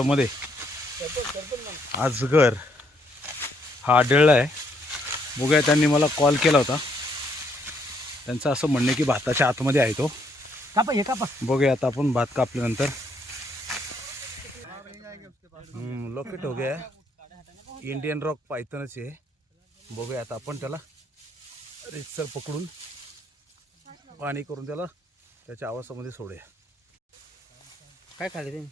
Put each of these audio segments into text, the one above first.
मध्ये आजगर हा आढळला आहे. बघूया, त्यांनी मला कॉल केला होता. त्यांचं असं म्हणणं की भाताच्या आतमध्ये आहे तो. कापा हे कापा. बघूया आता आपण भात कापल्यानंतर. लोकेट हो गया इंडियन रॉक पायथनच आहे. बघूया आता आपण त्याला रितसर पकडून पाणी करून त्याला त्याच्या आवासामध्ये सोडूया. काय खाले ते?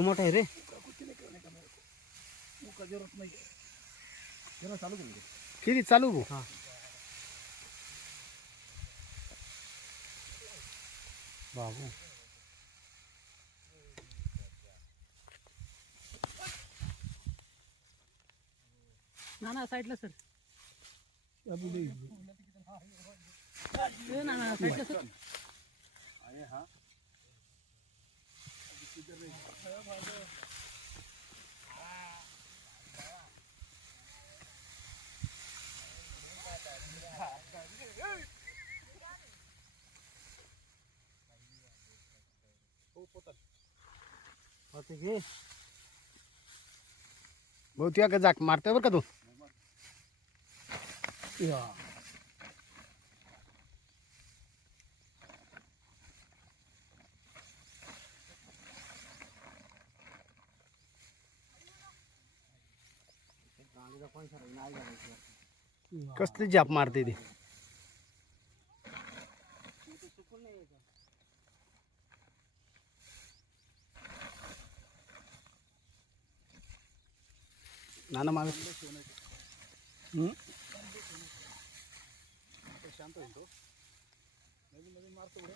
मोठा आहे रे. किती चालू गो? हा बाबू ना साईडला सर. ना साईडला सर. बहुतिया का जाक मारते बरं का तू. कसली जाप मारते ती. नाना माग शांत होईल तो. नवीन नवीन मारतो पुढे.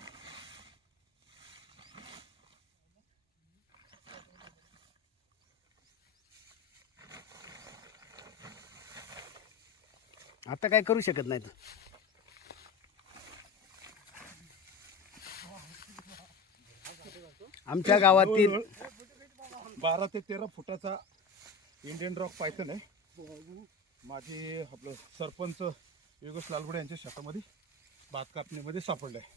आता काय करू शकत नाही. आमच्या गावातील 12 ते 13 फुटाचा इंडियन रॉक पायथन आहे. माझे आपलं सरपंच योगेश लालगुडे यांच्या शेतामध्ये भात कापणीमध्ये सापडलं आहे.